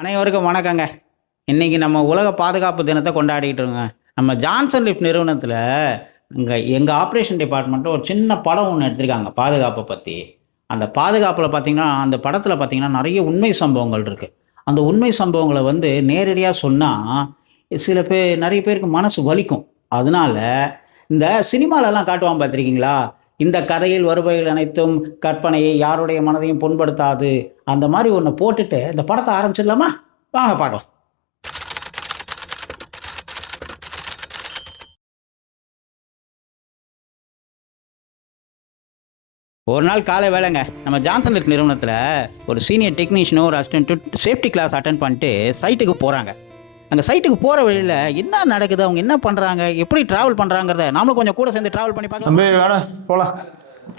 அனைவருக்கும் வணக்கங்க. இன்னைக்கு நம்ம உலக பாதுகாப்பு தினத்தை கொண்டாடிட்டு இருக்கோங்க. நம்ம ஜான்சன் லிஃப்ட் நிறுவனத்துல எங்க ஆப்ரேஷன் டிபார்ட்மெண்ட்ல ஒரு சின்ன படம் ஒண்ணு எடுத்திருக்காங்க பாதுகாப்ப பத்தி. அந்த பாதுகாப்புல பார்த்தீங்கன்னா, அந்த படத்துல பார்த்தீங்கன்னா, நெறைய உண்மை சம்பவங்கள் இருக்கு. அந்த உண்மை சம்பவங்கள நேரடியா சொன்னா, நெறைய பேருக்கு மனசு வலிக்கும். அதனால இந்த சினிமாலலாம் காட்டுவான் பார்த்திருக்கீங்களா? இந்த கதையில் வருபவைகள் அனைத்தும் கற்பனையை யாருடைய மனதையும் புண்படுத்தாது. அந்த மாரி ஒண்ண போட்டுட்டு இந்த படத்த ஆரம்பிச்சிடலாமா? வாங்க பார்க்கலாம். ஒரு நாள் காலை வேலைங்க. நம்ம ஜான்சன் லிஃப்ட் நிறுவனத்துல ஒரு சீனியர் டெக்னீஷியனும், ஒரு அசிஸ்டன்ட்டும் சேஃப்டி கிளாஸ் அட்டெண்ட் பண்ணிட்டு சைட்டுக்கு போறாங்க. அங்க சைட்டுக்கு போற வழியில என்ன நடக்குது, அவங்க என்ன பண்றாங்க, எப்படி டிராவல் பண்றாங்கறத நாமளும் கொஞ்சம் கூட சேர்ந்து டிராவல் பண்ணி பார்க்கலாம். தம்பி வேணா போலாம்.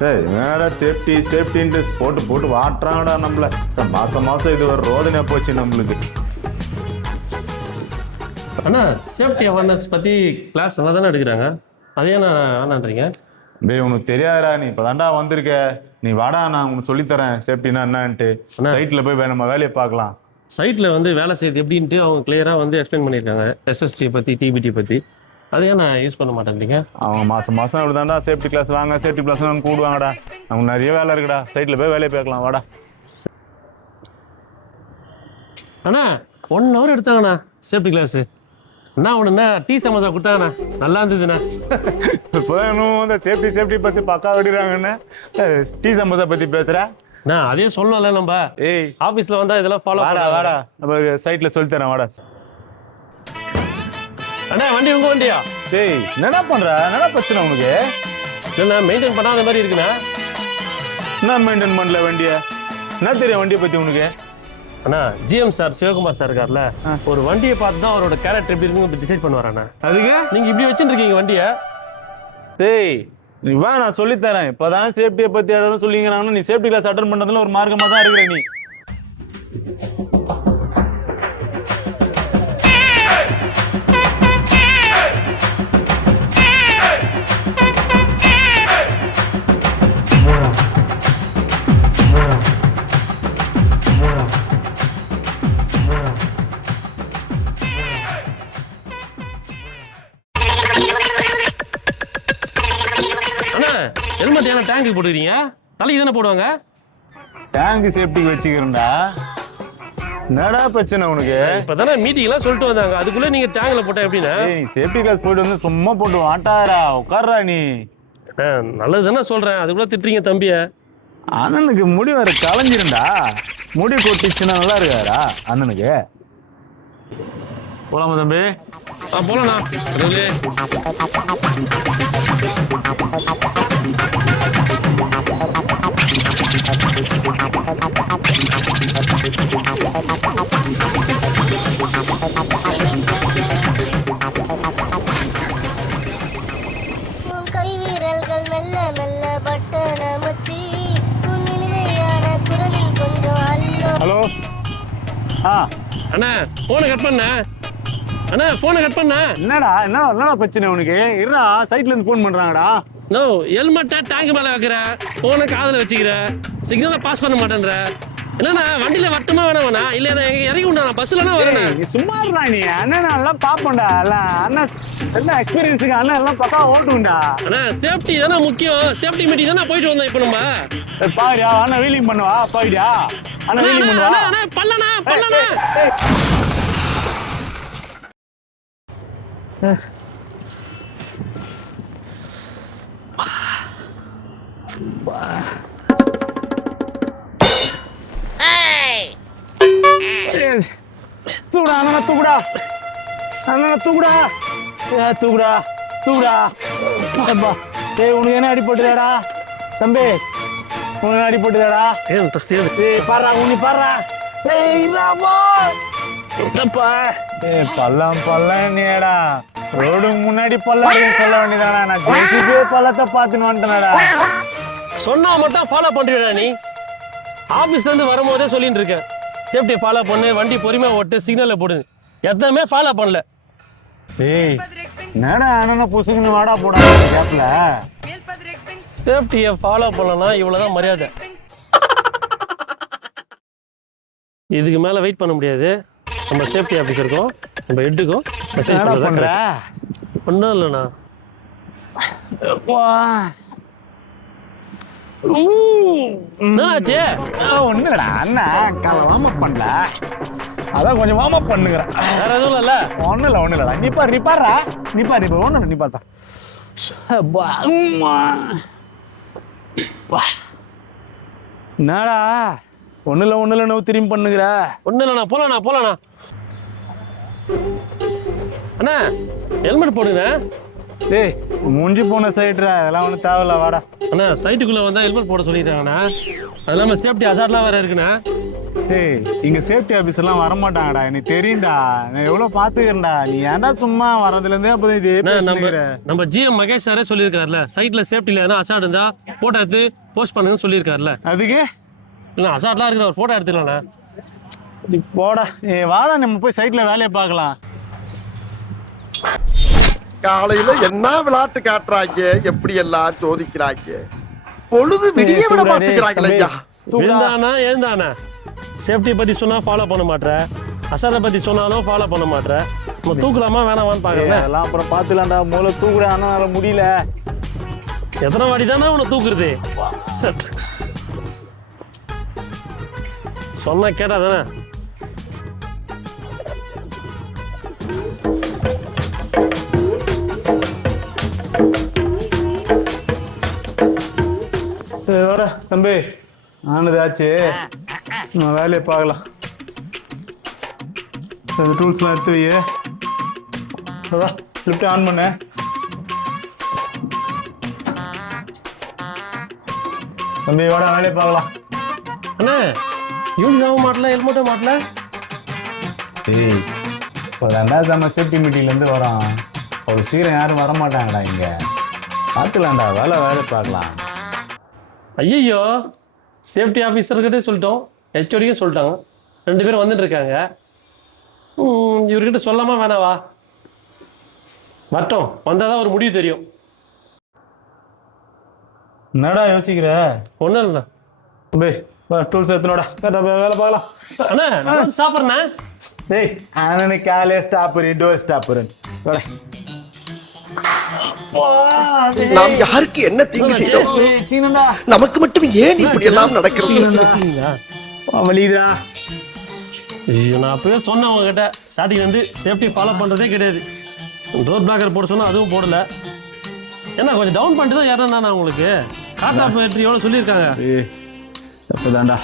சரி வேணா சேஃப்டின்ட்டு போட்டு வாட்டுறாங்கடா நம்மள. மாசம் இது ஒரு ரோதனை போச்சு நம்மளுக்கு. அண்ணா சேஃப்டி அவேர்னஸ் பற்றி கிளாஸ் நல்லா தானே எடுக்கிறாங்க, அதே நான் வேணான்றீங்க? டேய் உனக்கு தெரியாதா, நீ இப்போதான்டா வந்திருக்க. நீ வாடா, நான் உனக்கு சொல்லித்தரேன் சேஃப்டினா என்னன்ட்டு. சைட்டில் போய் நம்ம வேலையை பார்க்கலாம். சைட்டில் வேலை செய்யுது எப்படின்ட்டு அவங்க கிளியராக எக்ஸ்பிளைன் பண்ணியிருக்காங்க. எஸ்எஸ்டி பற்றி, டிபிடி பற்றி. அதே நான் யூஸ் பண்ண மாட்டேன்றீங்க? அவங்க மாதம் அப்படி தான்டா சேஃப்டி கிளாஸ் வாங்க, சேஃப்டி கிளாஸ் வாங்க கூடுவாங்கடா. நமக்கு நிறைய வேலை இருக்குடா, சைட்டில் போய் வேலையை பார்க்கலாம் வாடா. அண்ணா 1 hour எடுத்தாங்கண்ணா சேஃப்டி கிளாஸு. அண்ணா ஒன்றுண்ணா டீ சமோசா கொடுத்தாங்கண்ணா, நல்லா இருந்ததுண்ணா. இப்போ இந்த சேஃப்டி பற்றி பக்கா விடுறாங்கண்ணே. டீ சமோசா பற்றி பேசுகிறேன். நான் அதே சொல்லணும்ல, நம்ம ஆஃபீஸில் வந்தால் இதெல்லாம் ஃபாலோ வாடா நம்ம சைட்டில் சொல்லித்தரேன் வாடா. அண்ணா வண்டி உங்க வண்டியா? டேய் என்னடா பண்ற, என்னடா பிரச்சனை உனக்கு? இல்லைண்ணா மெயின்டைன் பண்ணாத மாதிரி இருக்குண்ணா. என்ன மெயின்டைன் பண்ணல வண்டியை? என்ன தெரியும் வண்டியை பற்றி உனக்கு? அண்ணா ஜிஎம் சார் சிவகுமார் சார் இருக்கார்ல, ஒரு வண்டியை பார்த்து தான் அவரோட கேரக்டர் எப்படி இருக்குன்னு டிசைட் பண்ணுவாரண்ணா. அதுக்கு நீங்க இப்படி வச்சுருக்கீங்க வண்டியை. டேய் நீ வா, நான் சொல்லித்தரேன். இப்போதான் சேஃப்டியை பற்றி இடம்னு சொல்லிங்கிறாங்க. நீ சேஃப்டி கிளாஸ் அட்டன் பண்ணதுல ஒரு மார்க்கமாக தான் இருக்கிற நீ. ஹெல்மெட் ஏன்னா டேங்க்கு போட்டுக்கிறீங்க? தலைக்கு தானே போடுவாங்க. டேங்க் சேஃப்டிக்கு வச்சுக்கிறேன்டா. என்னடா பிரச்சனை உனக்கு? இப்பதானே மீட்டிங்லாம் சொல்லிட்டு வந்தாங்க, அதுக்குள்ள நீங்க டேங்க்ல போட்டா எப்படின்னா? நீ சேஃப்டி கிளாஸ் போயிட்டு வந்து சும்மா போட்டு வாட்டாரா, உட்கார்றா நீ. நல்லது தானே சொல்றேன், அதுக்குள்ள திட்டுறீங்க தம்பிய. அண்ணனுக்கு முடி வர களைஞ்சிருந்தா, முடி கொட்டிச்சுன்னா நல்லா இருக்காரா அண்ணனுக்கு? போலாமா தம்பி? போலண்ணா. கை வீரல்கள் மெல்ல மெல்ல பட்டனமுத்தி இனிமையான குரலில் கொஞ்சம் ஹலோ. அண்ணா போனை கட் பண்ண. அண்ணா போனை கட் பண்ண. என்னடா பிரச்சனை உனக்கு? இருடா, சைட்ல இருந்து போன் பண்றாங்கடா. நோ ஹெல்மெட்டை டேங்க் மேல வைக்கிற, போனை காதுல வச்சுக்கிற, சிக்னலை பாஸ் பண்ண மாட்டேன்ற. என்னண்ணா வண்டியில வட்டமா வேணாவண்ணா? இல்ல எங்க இறங்கி உண்டா, பஸ்ல வரேன். நீ சும்மா இருடா நீ. அண்ணன் எல்லாம் பாப்போம்டா. அண்ணன் என்ன எக்ஸ்பீரியன்ஸுக்கு அண்ணன் எல்லாம் பக்கா ஓட்டுண்டா. அண்ணா சேஃப்டி தானே முக்கியம். சேஃப்டி மீட்டிங் தானே போயிட்டு வந்தோம். இப்போ நம்ம பாடியா அண்ணா வீலிங் பண்ணுவா. பாடியா அண்ணா வீலிங் பண்ணுவா. பல்லண்ணா. தூக்குடா அண்ணா, தூக்குடா அண்ணா, தூக்குடா. டேய் உனக்கு என்ன அடிபட்டுதாடா தம்பி? உனக்கு அடிபட்டுதாடா? பாடுறா உனி பாடுறா. பள்ளம் நீடா, ரோடுக்கு முன்னாடி பள்ளம் சொல்ல வேண்டியதாடா. நான் ஜெயிச்சுக்கே பள்ளத்தை பார்த்துன்னு வந்துட்டேனடா. சொன்னா மட்டும் ஃபாலோ பண்றீடா நீ? ஆபீஸ்ல இருந்து வரும்போதே சொல்லிட்டு இருக்கேன், சேஃப்டி ஃபாலோ பண்ணு, வண்டி பொறுமையா ஓட்டு, சிக்னல்ல போடு. எதுவுமே ஃபாலோ பண்ணல. ஏய் என்னடா அண்ணனை புசுக்குன்னு வாடா போடா கேப்ல. சேஃப்டியை ஃபாலோ பண்ணலன்னா இவ்வளவுதான் மரியாதை. இதுக்கு மேலே வெயிட் பண்ண முடியாது. நம்ம சேஃப்டி ஆஃபீஸருக்கும் நம்ம ஹெட்டுக்கும் மெசேஜ் பண்ணுற ஒன்றும் இல்லைண்ணா. என்னாச்சு? ஒண்ணுடா அண்ணா காலை வார்ம் அப் பண்ணல, அதான் கொஞ்சம் வார்ம் அப் பண்ணுங்கிறேன். வேற எதுவும் இல்லைல்ல? ஒன்றும் இல்லைடா. நீ பாரு ஒன்றும் நீ பார்த்தா என்னடா ஒன்றும் இல்லை திரும்பி பண்ணுங்கிற. ஒன்றும் இல்லைண்ணா, போகலாண்ணா. அண்ணா ஹெல்மெட் போடுங்க. டேய் முடிஞ்சு போன சைட்ரா, அதெல்லாம் ஒன்றும் தேவையில்ல, வாடா. அண்ணா சைட்டுக்குள்ளே வந்தால் ஹெல்மெட் போட சொல்லிட்டாங்கண்ணா. அது இல்லாமல் சேஃப்டி அசார்ட்லாம் வேறு இருக்குண்ணா. டேய் இங்கே சேஃப்டி ஆஃபீஸர்லாம் வரமாட்டாங்கடா, எனக்கு தெரியும்டா, நான் எவ்வளோ பார்த்துக்கிறேன்டா. நீ ஏன்டா சும்மா வரதுலேருந்தே அப்போ இது நம்ம ஜிஎம் மகேஷ் சாரே சொல்லியிருக்காருல, சைட்டில் சேஃப்டியில் எதனா அசார்ட் இருந்தால் ஃபோட்டோ எடுத்து போஸ்ட் பண்ணுங்கன்னு சொல்லியிருக்காருல. அதுக்கு இல்லை அசார்ட்லாம் இருக்கிற ஒரு ஃபோட்டோ எடுத்துக்கலாண்ணா. போடா வாடா, நம்ம போய் சைட்டில் வேலையை பார்க்கலாம். காலையில என்ன விளையாட்டு காட்டுறாங்க, எப்படி எல்லாம் சோதிக்கிறாங்க, பொழுது விடிய விட மாட்டேங்கிறாங்களே. எழுந்தானா சேஃப்டியை பற்றி சொன்னால் ஃபாலோ பண்ண மாட்டேற, அசாரை பற்றி சொன்னாலும் ஃபாலோ பண்ண மாட்டேற. நம்ம தூக்கலாமா வேணாமான்னு பார்க்குறேன். அதெல்லாம் அப்புறம் பார்த்துலாம்டா, முதல்ல தூக்குடா. ஆனால் முடியல. எத்தனை வாடி தானே உன்னை தூக்குறது? சொன்னா கேட்டா தானே. வாடா தம்பி, ஆனதாச்சு, நம்ம வேலையை பார்க்கலாம். டூல்ஸ்லாம் எடுத்து வை. லிஃப்ட் ஆன் பண்ண. தம்பி வாடா, வேலையை பார்க்கலாம். அண்ணா யூனிஃபார்ம் மாட்டல, ஹெல்மெட்டும் மாட்டல. ஏய் இப்போ ரெண்டாவது நம்ம சேஃப்டி மீட்டிங்லேருந்து வரோம், அவ்வளோ சீக்கிரம் யாரும் வரமாட்டாங்கடா. இங்கே பார்த்துக்கலாம்டா, வேலை பார்க்கலாம். ஐயோ சேஃப்டி ஆஃபீஸர்கிட்டே சொல்லிட்டோம், ஹெச்ஓடியே சொல்லிட்டாங்க, 2 பேரும் வந்துட்டு இருக்காங்க. இவர்கிட்ட சொல்லாமா வேணாவா? மட்டும் வந்தால் தான் ஒரு முடிவு தெரியும். என்னடா யோசிக்கிற? ஒன்றும் இல்லைண்ணா. டூல்ஸ் எடுத்துனோடா, வேலை பார்க்கலாம். அண்ணா நான் சாப்பிட்றேண்ணா. டேய் அண்ணனுக்கு காலே ஸ்டாப்பரு, டோர் ஸ்டாப்பரு. நாம் யாருக்கு என்ன தீங்கு செய்தோம்? நமக்கு மட்டும் ஏன் இப்படி எல்லாம் நடக்கிறது? வலிதா. ஐயோ நான் அப்பவே சொன்னேன் உங்ககிட்ட, ஸ்டார்டிங் வந்து சேஃப்டி ஃபாலோ பண்ணுறதே கிடையாது. டோர் பிளாக்கர் போட சொன்னால் அதுவும் போடலை. என்ன கொஞ்சம் டவுன் பண்ணிட்டு தான் ஏறேன்னா நான் உங்களுக்கு காட்டா பேட்டரி எவ்வளோ சொல்லியிருக்காங்க. தப்புதான்டா,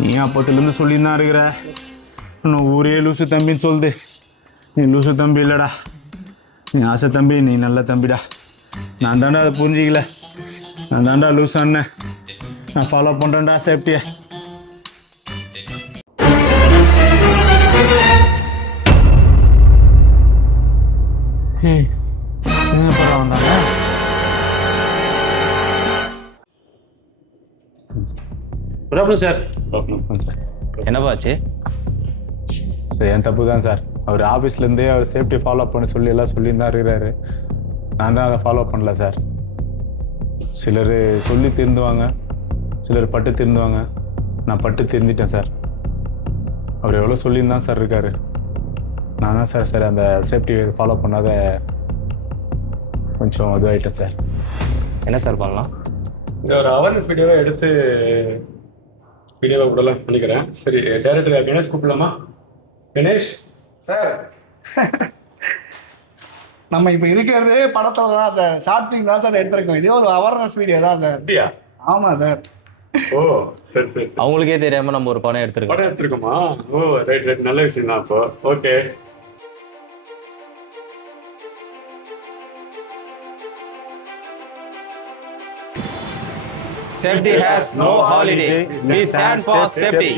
நீ அப்போத்துலேருந்து சொல்லின்னு தான் இருக்கிற. இன்னும் ஊரே லூசு தம்பின்னு சொல்லுது. நீ லூசு தம்பி இல்லைடா, நீ ஆசை தம்பி, நீ நல்ல தம்பிடா. நான் தாண்டா அதை புரிஞ்சிக்கல, நான் தாண்டா லூஸ் அண்ணன். நான் ஃபாலோ பண்ணுறேன்டா சேஃப்டியை. வந்தாங்க சார். என்னப்பா ஆச்சு? சார் என் தப்பு தான் சார். அவர் ஆஃபீஸ்லேருந்தே அவர் சேஃப்டி ஃபாலோ பண்ண சொல்லி எல்லாம் சொல்லியிருந்தா இருக்கிறாரு. நான் தான் அதை ஃபாலோ பண்ணல சார். சிலர் சொல்லி திருந்துவாங்க, சிலர் பட்டு திருந்துவாங்க. நான் பட்டு திருந்திட்டேன் சார். அவர் எவ்வளோ சொல்லியிருந்தான் சார் இருக்கார். நான் தான் சார் அந்த சேஃப்டி ஃபாலோ பண்ணாத கொஞ்சம் இதுவாகிட்டேன் சார். என்ன சார் பண்ணலாம்? இந்த ஒரு அவேர்னஸ் வீடியோவை எடுத்து வீடியோவை விடலாம் பண்ணிக்கிறேன். சரி, டைரக்டர் கணேஷ் கூப்பிடலாமா? கணேஷ் சார், நம்ம இப்போ இருக்கிறது படத்தில் தான் சார், ஷார்ட் ஃபிலிம் தான் சார் எடுத்திருக்கோம். இதே ஒரு அவேர்னஸ் வீடியோ தான் சார். அப்படியா? ஆமாம் சார். ஓ சரி சரி. அவங்களுக்கே தெரியாமல் நம்ம ஒரு படம் எடுத்துருக்கோம். படம் எடுத்துருக்கோமா? ஓ ரைட், நல்ல விஷயம் தான். அப்போ okay. Safety has no holiday. We stand for safety.